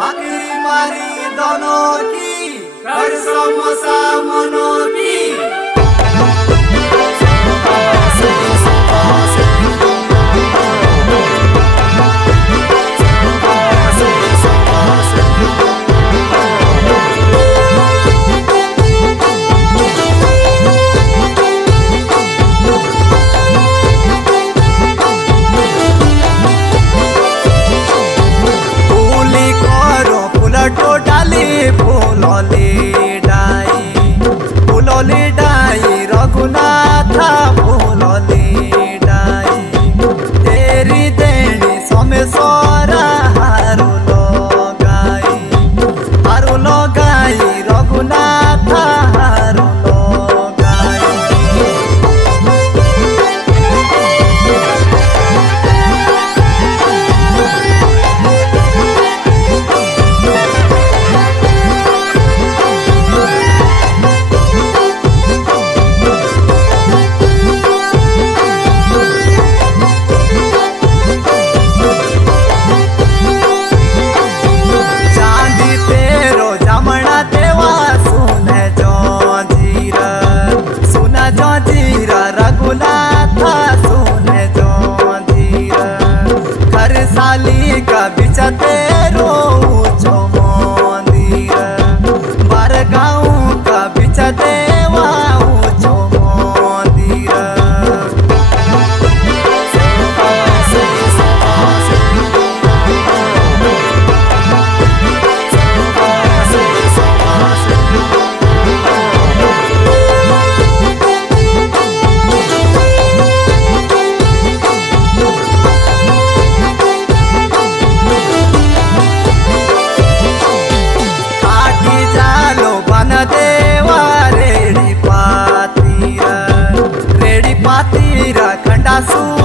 भाकरी मारी दोनों की कर समोसा मनो की। फूलोली डाई रघुनाथ फूलोली डाई तेरी देणी सोमेश्वरा हारू लगाई रघुनाथ हारू लगाई। साली का बिचते ऊंचो मंदिर बारगांव का बिचते ऊंचो मंदिर। रेडी पातीरा खंडासू